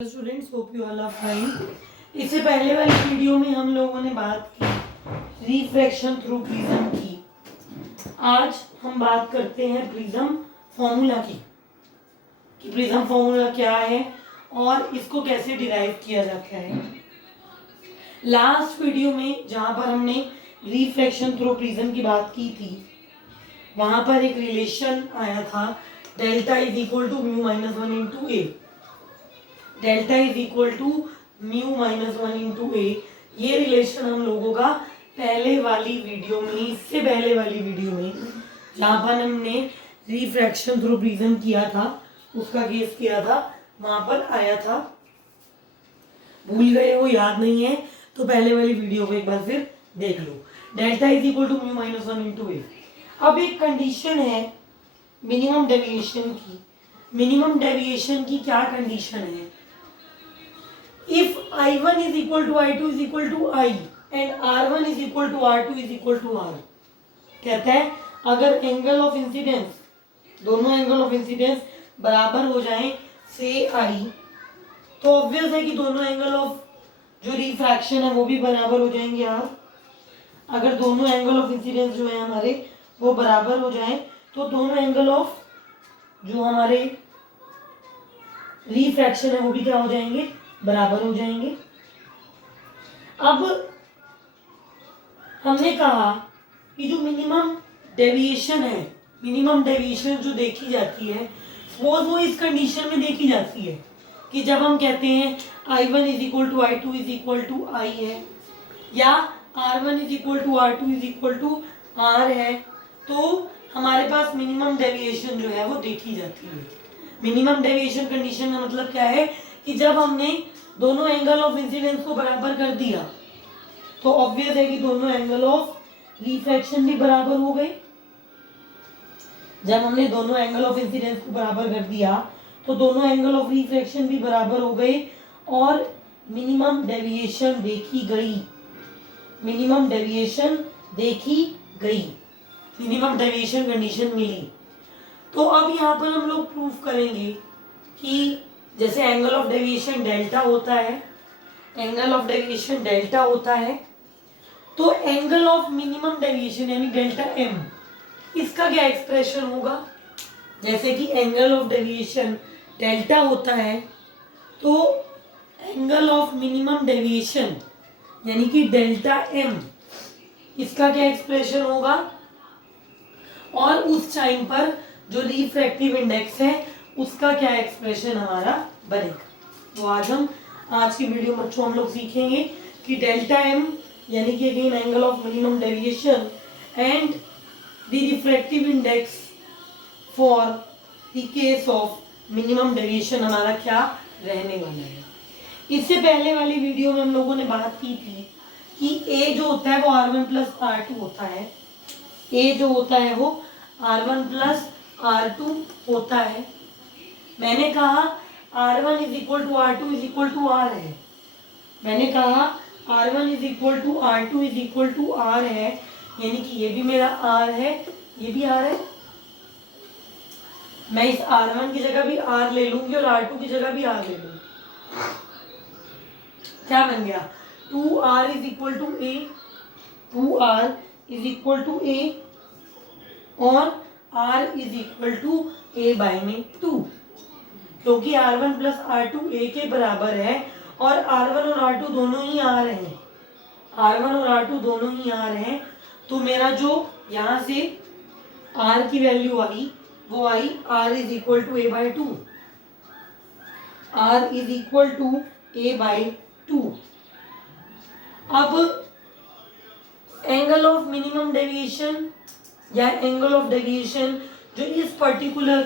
Students, hope you all are fine. इससे पहले वाली वीडियो में हम लोगों ने बात की रिफ्रैक्शन थ्रू प्रिज्म की। आज हम बात करते हैं प्रिज्म फॉर्मूला की कि प्रिज्म फॉर्मूला क्या है और इसको कैसे डिराइव किया जाता है। लास्ट वीडियो में जहां पर हमने रिफ्रैक्शन थ्रू प्रिज्म की बात की थी, वहां पर एक रिलेशन आया था, delta is equal to mu minus one into A. Delta is equal to mu minus one into A. ये रिलेशन हम लोगों का पहले वाली वीडियो में, इससे पहले वाली वीडियो में जहाँ पर हमने रिफ्रैक्शन थ्रू प्रिज्म किया था, उसका केस किया था, वहां पर आया था। भूल गए हो, याद नहीं है तो पहले वाली वीडियो को एक बार फिर देख लो। Delta is equal to mu minus one into A. अब एक कंडीशन है मिनिमम डेविएशन की। मिनिमम डेविएशन की क्या कंडीशन है? If I1 is equal to I2 is equal to I and R1 is equal to R2 is equal to R, कहते हैं अगर एंगल ऑफ इंसिडेंस, दोनों एंगल ऑफ इंसिडेंस बराबर हो जाएं से I, तो ऑब्वियस है कि दोनों एंगल ऑफ जो रिफ्रैक्शन है वो भी बराबर हो जाएंगे R। अगर दोनों एंगल ऑफ इंसिडेंस जो है हमारे वो बराबर हो जाएं तो दोनों एंगल ऑफ जो हमारे रिफ्रैक्शन है वो भी क्या हो जाएंगे? बराबर हो जाएंगे। अब हमने कहा कि जो मिनिमम डेविएशन है, मिनिमम डेविएशन जो देखी जाती है वो इस कंडीशन में देखी जाती है कि जब हम कहते हैं I1 is equal to I2 is equal to I है या R1 is equal to R2 is equal to R है, तो हमारे पास मिनिमम डेविएशन जो है वो देखी जाती है। मिनिमम डेविएशन कंडीशन का मतलब क्या है कि जब हमने दोनों एंगल ऑफ इंसिडेंस को बराबर कर दिया तो ऑब्वियस है कि दोनों एंगल ऑफ रिफ्रैक्शन भी बराबर हो गए। जब हमने दोनों एंगल ऑफ इंसिडेंस को बराबर कर दिया तो दोनों एंगल ऑफ रिफ्रैक्शन भी बराबर हो गए और मिनिमम डेविएशन देखी गई। मिनिमम डेविएशन देखी गई, मिनिमम डेविएशन कंडीशन मिली। तो अब यहाँ पर हम लोग प्रूफ करेंगे कि जैसे एंगल ऑफ डेविएशन डेल्टा होता है, एंगल ऑफ डेविएशन डेल्टा होता है, तो एंगल ऑफ मिनिमम डेविएशन यानी डेल्टा एम, इसका क्या एक्सप्रेशन होगा? जैसे कि एंगल ऑफ डेविएशन डेल्टा होता है तो एंगल ऑफ मिनिमम डेविएशन यानी कि डेल्टा एम, इसका क्या एक्सप्रेशन होगा? और उस टाइम पर जो रिफ्रैक्टिव इंडेक्स है उसका क्या एक्सप्रेशन हमारा बनेगा। तो आज की वीडियो में बच्चों हम लोग सीखेंगे कि डेल्टा एम यानी कि again angle of minimum deviation and the refractive index for the case of minimum deviation हमारा क्या रहने वाला है। इससे पहले वाली वीडियो में हम लोगों ने बात की थी कि ए जो होता है वो R1 प्लस R2 होता है। ए जो होता है वो R1 प्लस R2 होता है। मैंने कहा R1 is equal to R2 is equal to R है। मैंने कहा R1 is equal to R2 is equal to R है, यानी कि ये भी मेरा R है, ये भी R है। मैं इस R1 की जगह भी R ले लूंगी और R2 की जगह भी R ले लूंगी। क्या बन गया? 2R is equal to A, 2R is equal to A और R is equal to A by में 2, क्योंकि R1 प्लस R2 A के बराबर है और R1 और R2 दोनों ही R हैं। R1 और R2 दोनों ही R हैं, तो मेरा जो यहाँ से R की वैल्यू आई वो आई R is equal to A by 2। R is equal to A by 2। अब एंगल ऑफ मिनिमम डेविएशन या एंगल ऑफ डेविएशन जो इस पर्टिकुलर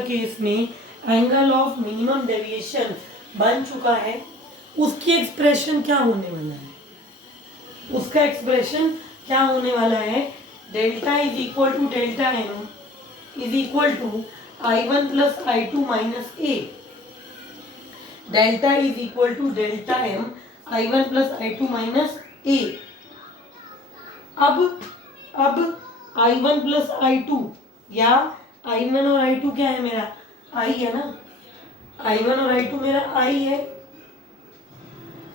केस में एंगल ऑफ मिनिमम डेविएशन बन चुका है, उसकी एक्सप्रेशन क्या होने वाला है? उसका एक्सप्रेशन क्या होने वाला है? Delta is equal to delta M is equal to I1 plus I2 minus A. Delta is equal to delta M I1 plus I2 minus A. अब I1 प्लस I2 या I1 और I2 क्या है? मेरा I है ना, I1 और I2 मेरा I है,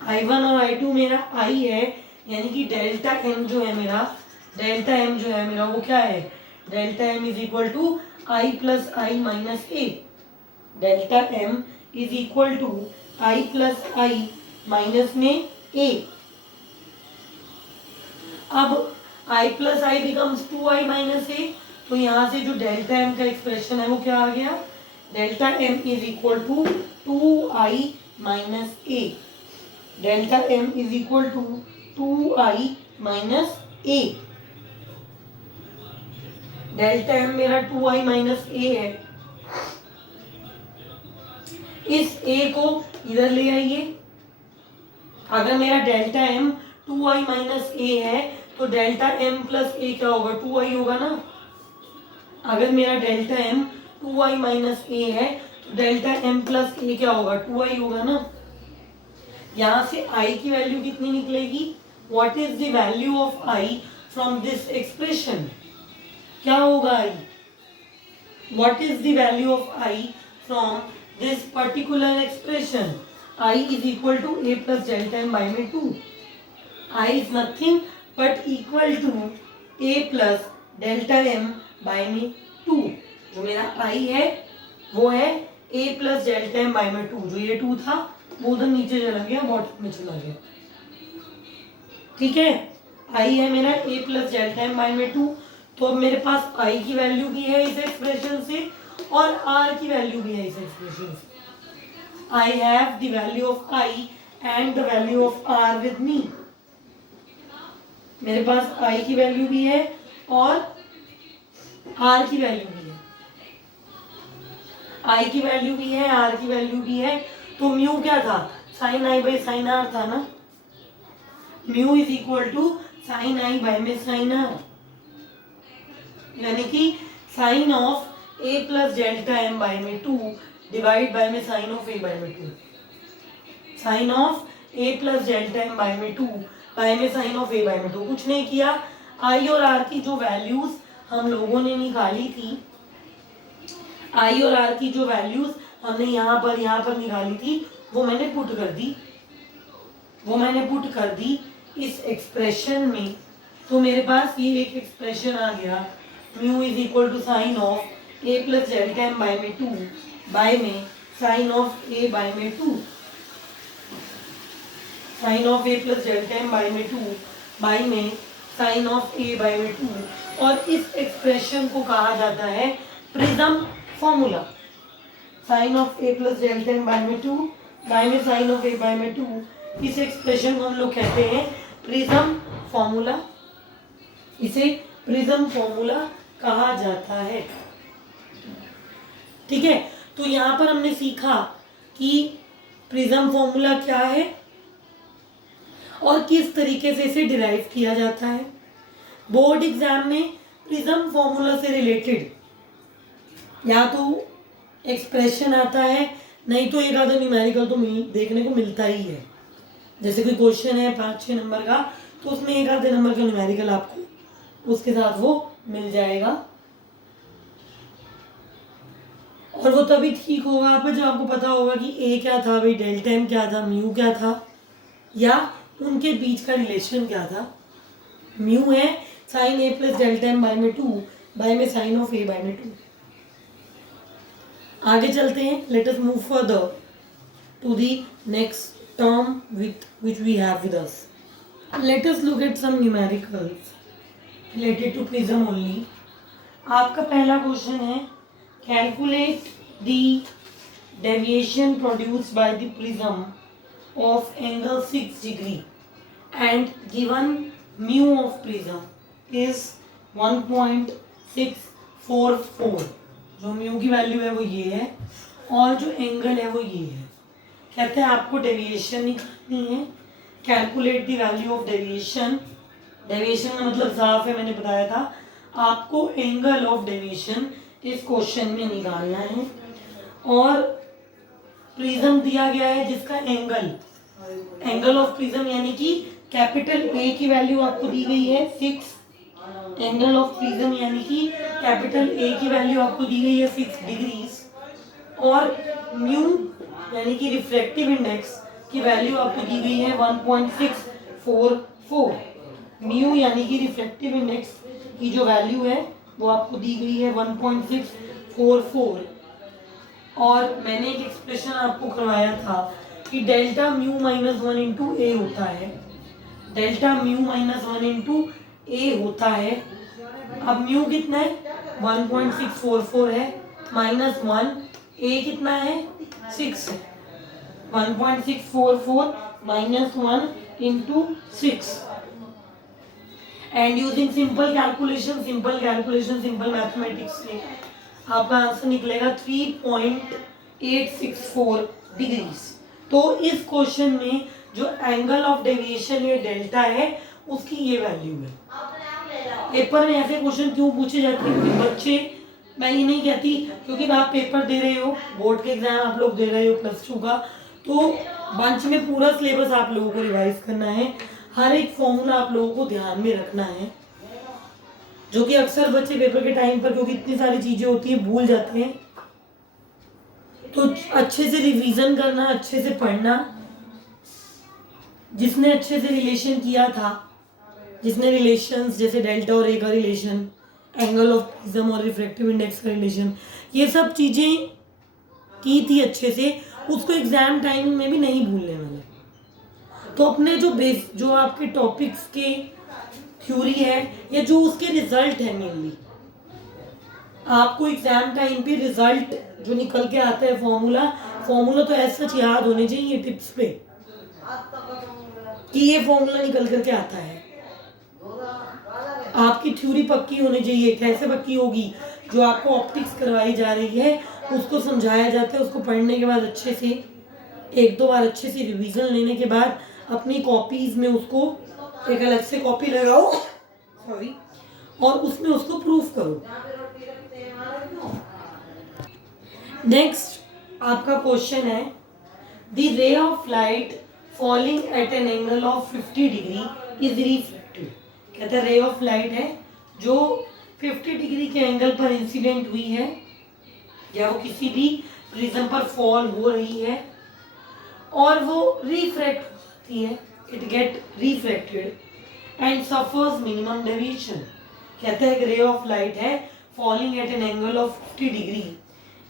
I1 और I2 मेरा I है, यानी कि डेल्टा M जो है मेरा, डेल्टा M जो है मेरा वो क्या है, delta M is equal to I plus I minus A, delta M is equal to I plus I minus में A। अब I plus I becomes 2I minus A, तो यहाँ से जो डेल्टा M का एक्सप्रेशन है वो क्या आ गया, delta M is equal to 2I minus A, delta M is equal to 2I minus A. Delta M मेरा 2I माइनस ए है, इस A को इधर ले आइए। अगर मेरा डेल्टा M 2I माइनस ए है तो डेल्टा M प्लस ए क्या होगा, 2I होगा ना। अगर मेरा डेल्टा M 2I माइनस ए है तो डेल्टा M प्लस ए क्या होगा, 2I होगा ना। यहाँ से I की वैल्यू कितनी निकलेगी, what is the value of I from this expression, क्या होगा I, what is the value of I from this particular expression, I is equal to a plus delta M by में 2, I is nothing but equal to a plus delta M by में 2। जो मेरा I है वो है a plus delta M by में 2, जो ये 2 था वो उधर नीचे चला गया, बॉटम में चला गया, ठीक है। I है मेरा a plus delta M by में 2, तो अब मेरे पास I की वैल्यू भी है इस एक्सप्रेशन से और R की वैल्यू भी है इस एक्सप्रेशन से। I have the value of I and the value of R with me। मेरे पास I की वैल्यू भी है और R की वैल्यू भी है, I की वैल्यू भी है, R की वैल्यू भी है। तो म्यू क्या था, sine I by sine R था ना, mu is equal to sine I by में साइन R, यानी कि sine of a plus delta M by में 2 डिवाइड बाय में साइन ऑफ a बाई में 2, sine of a plus delta M by में 2 by में साइन ऑफ a बाई में 2। कुछ नहीं किया, I और R की जो वैल्यूज हम लोगों ने निकाली थी, I और R की जो वैल्यूज हमने यहाँ पर निकाली थी वो मैंने पुट कर दी इस एक्सप्रेशन में। तो मेरे पास ये एक एक्सप्रेशन आ गया, mu is equal to sine of a plus delta M by में 2 बाय में साइन ऑफ a बाई में 2, sine of a plus delta M by में 2 बाय में साइन ऑफ a बाई में 2। और इस एक्सप्रेशन को कहा जाता है prism formula, sine of a plus delta M by में 2 बाय में साइन ऑफ a बाई में 2, इस एक्सप्रेशन को हम लोग कहते हैं प्रिज्म फॉर्मूला, इसे प्रिज्म फॉर्मूला कहा जाता है, ठीक है। तो यहाँ पर हमने सीखा कि प्रिज्म फॉर्मूला क्या है और किस तरीके से इसे डिराइव किया जाता है। बोर्ड एग्जाम में प्रिज्म फॉर्मूला से रिलेटेड या तो एक्सप्रेशन आता है, नहीं तो एक आधा न्यूमेरिकल तो देखने को मिलता ही है। जैसे कोई क्वेश्चन है 5-6 नंबर का, तो उसमें एक आधे नंबर का न्यूमेरिकल आपको उसके साथ वो मिल जाएगा, और वो तभी ठीक होगा आप जब आपको पता होगा कि ए क्या था भाई, डेल्टा M क्या था, म्यू क्या था, या उनके बीच का रिलेशन क्या था। म्यू है sine a plus delta M by में 2 बाय में साइन ऑफ a बाई में 2। आगे चलते हैं, let us move further to the next term which we have with us. Let us look at some numericals related to prism only. आपका पहला question है, calculate the deviation produced by the prism of angle 6 degree and given mu of prism is 1.644। जो mu की value है वो ये है और जो एंगल है वो ये है। कहते हैं आपको डेविएशन निकालनी है, calculate the value of deviation. Deviation का मतलब साफ है, मैंने बताया था आपको एंगल ऑफ डेविएशन इस क्वेश्चन में निकालना है। और प्रिज्म दिया गया है जिसका एंगल ऑफ प्रिज्म यानी कि कैपिटल ए की वैल्यू आपको दी गई है 6, एंगल ऑफ प्रिज्म यानी कि कैपिटल ए की वैल्यू आपको दी गई है 6 डिग्रीज, और म्यू यानी कि रिफ्रैक्टिव इंडेक्स की वैल्यू आपको दी गई है 1.644। म्यू यानी कि रिफ्रैक्टिव इंडेक्स की जो वैल्यू है वो आपको दी गई है 1.644। और मैंने एक एक्सप्रेशन आपको करवाया था कि डेल्टा म्यू माइनस 1 इंटू ए होता है, डेल्टा म्यू माइनस 1 इंटू ए होता है। अब म्यू कितना है 1.644 है, माइनस 1, ए कितना है 6 है, 1.644 minus 1 into 6। And using simple calculation, simple mathematics से आपका आंसर निकलेगा 3.864 डिग्रीज। तो इस क्वेश्चन में जो एंगल ऑफ डेविएशन ये डेल्टा है उसकी ये वैल्यू है। पेपर में ऐसे क्वेश्चन क्यों पूछे जाते हैं क्योंकि बच्चे, मैं ये नहीं कहती क्योंकि आप पेपर दे रहे हो, बोर्ड के एग्जाम आप लोग दे रहे हो +2 का, तो बंच में पूरा सिलेबस आप लोगों को रिवाइज करना है, हर एक फॉर्मूला आप लोगों को ध्यान में रखना है, जो कि अक्सर बच्चे पेपर के टाइम पर क्योंकि इतनी सारी चीजें होती हैं भूल जाते हैं। तो अच्छे से रिवीजन करना, अच्छे से पढ़ना। जिसने अच्छे से रिलेशन किया था, जिसने रिलेशंस जैसे डेल्टा और ए का रिलेशन, एंगल ऑफ प्रिज्म और रिफ्रैक्टिव इंडेक्स का रिलेशन, ये सब चीजें की थी अच्छे से, उसको एग्जाम टाइम में भी नहीं भूलने वाले। तो अपने जो आपके टॉपिक्स के थ्योरी है या जो उसके रिजल्ट है, मेनली आपको एग्जाम टाइम पे रिजल्ट जो निकल के आता है फॉर्मूला तो ऐसा सच याद होने चाहिए टिप्स पे कि ये फॉर्मूला निकल करके आता है। आपकी थ्योरी पक्की होनी चाहिए। कैसे पक्की होगी? जो आपको ऑप्टिक्स करवाई जा रही है उसको समझाया जाता है, उसको पढ़ने के बाद अच्छे से 1-2 बार अच्छे से रिवीजन लेने के बाद अपनी कॉपीज में उसको एक अलग से कॉपी लगाओ और उसमें उसको प्रूफ करो। नेक्स्ट आपका क्वेश्चन है, the ray of light falling eight an angle of 50 degree is reflected. कहते हैं रे ऑफ लाइट है जो 50 डिग्री के एंगल पर इंसिडेंट हुई है या वो किसी भी प्रिज्म पर फॉल हो रही है और वो रिफ्रैक्ट हो जाती है, it get refracted and suffers minimum deviation. कहते हैं रे ऑफ लाइट है falling eight an angle of 50 degree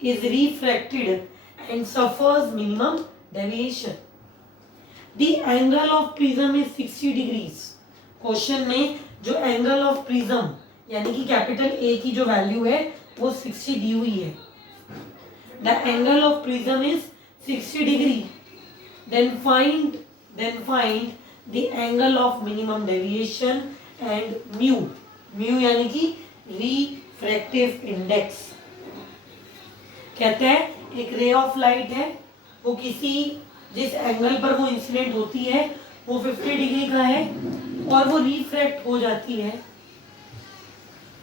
is refracted and suffers minimum deviation. The angle of prism is 60 degrees. Question में जो एंगल ऑफ प्रिज्म यानी कि capital A की जो value है वो 60 दी हुई है। The angle of prism is 60 degree, then find the angle of minimum deviation and mu यानी कि refractive index। कहते हैं एक रे ऑफ लाइट है, वो जिस एंगल पर वो इंसिडेंट होती है वो 50 डिग्री का है और वो रिफ्रैक्ट हो जाती है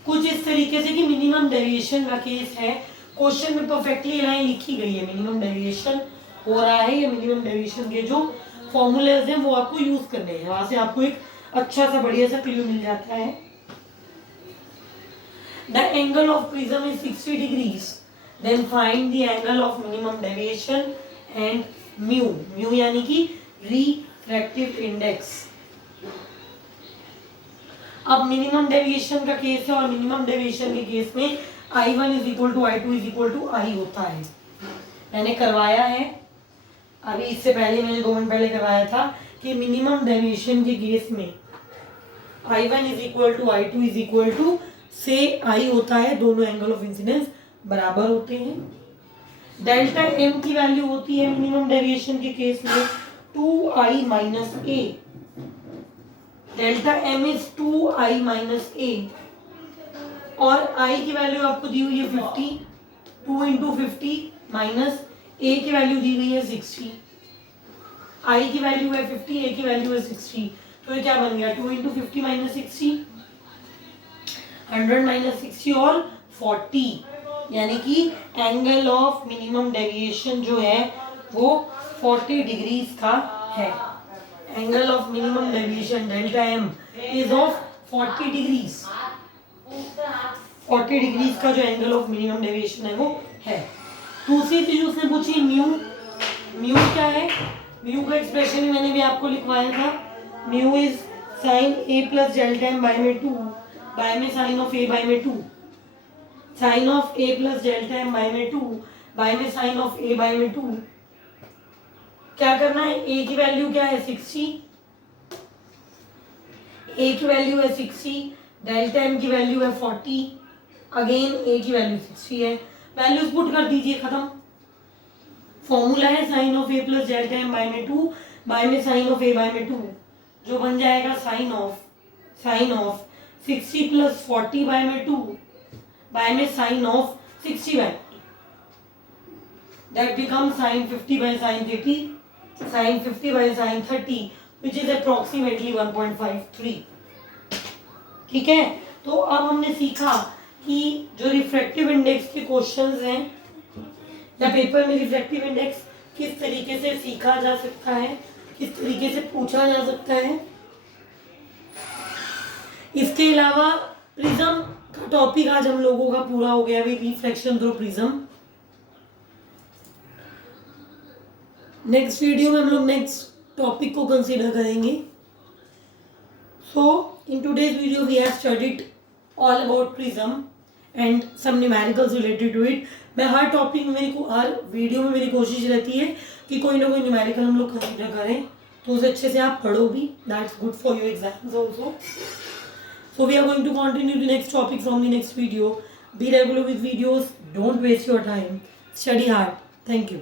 कुछ इस तरीके से कि मिनिमम डेविएशन का केस है। क्वेश्चन में परफेक्टली लाइन लिखी गई है, मिनिमम डेविएशन हो रहा है या मिनिमम डेविएशन के जो फॉर्मूलेज हैं वो आपको यूज करने हैं। वहां से आपको एक अच्छा सा बढ़िया सा क्लू मिल जाता है। The angle of prism is 60 degrees, then find the angle of minimum deviation and mu यानी कि रिफ्रैक्टिव इंडेक्स। अब मिनिमम डेविएशन का केस है और मिनिमम डेविएशन के केस में I1 = I2 = I होता है। मैंने करवाया है अभी, इससे पहले मैंने 2 मिनट पहले करवाया था कि मिनिमम डेविएशन के केस में I1 = I2 से I होता है, दोनों एंगल ऑफ इंसिडेंस बराबर होते हैं। डेल्टा M की वैल्यू होती है मिनिमम डेविएशन के केस में 2I - A। Delta M is 2I - A और I की वैल्यू आपको दी हुई है 50, 2 × 50 माइनस A की वैल्यू दी गई है 60। I की वैल्यू है 50, A की वैल्यू है 60, तो ये क्या बन गया 2 × 50 - 60, 100 - 60 और 40, यानी कि एंगल ऑफ मिनिमम डेविएशन जो है वो 40 डिग्रीज का है। Angle of minimum deviation delta M is of 40 degrees. 40 degrees का जो एंगल ऑफ मिनिमम डेविएशन है वो है। दूसरी चीज उसने पूछी म्यू। म्यू क्या है, म्यू का एक्सप्रेशन मैंने भी आपको लिखवाया था, mu is sine A plus delta M by में 2 बाय में साइन ऑफ ए बाय में 2, sine of A plus delta M by में 2 बाय में साइन ऑफ ए बाय में 2। क्या करना है, ए की वैल्यू क्या है 60, ए की वैल्यू है 60, डेल्टा एम की वैल्यू है 40, अगेन ए की वैल्यू 60 है, वैल्यूज पुट कर दीजिए, खत्म। फॉर्मूला है sine of A plus delta M by में 2 बाय में साइन ऑफ ए बाय में 2, जो बन जाएगा साइन ऑफ 60 प्लस 40 बाय में 2 बाय में sine of 60 by, that becomes sin 50 by sin 30, sin 50 by sin 30 which is approximately 1.53। ठीक है, तो अब हमने सीखा कि जो रिफ्रैक्टिव इंडेक्स के क्वेश्चंस हैं या पेपर में रिफ्रैक्टिव इंडेक्स किस तरीके से सीखा जा सकता है, किस तरीके से पूछा जा सकता है। इसके अलावा प्रिज्म का टॉपिक आज हम लोगों का पूरा हो गया, reflection through prism. Next video में हम लोग नेक्स्ट टॉपिक को कंसीडर करेंगे। So in today's video we have studied all about prism and some numericals related to it. मैं हर टॉपिक में हर वीडियो में मेरी कोशिश रहती है कि कोई ना कोई न्यूमेरिकल हम लोग कंसीडर करें, तो उसे अच्छे से आप पढ़ो भी, that's good for your exams also. So we are going to continue the next topic from the next video. Be regular with videos, don't waste your time, study hard. Thank you.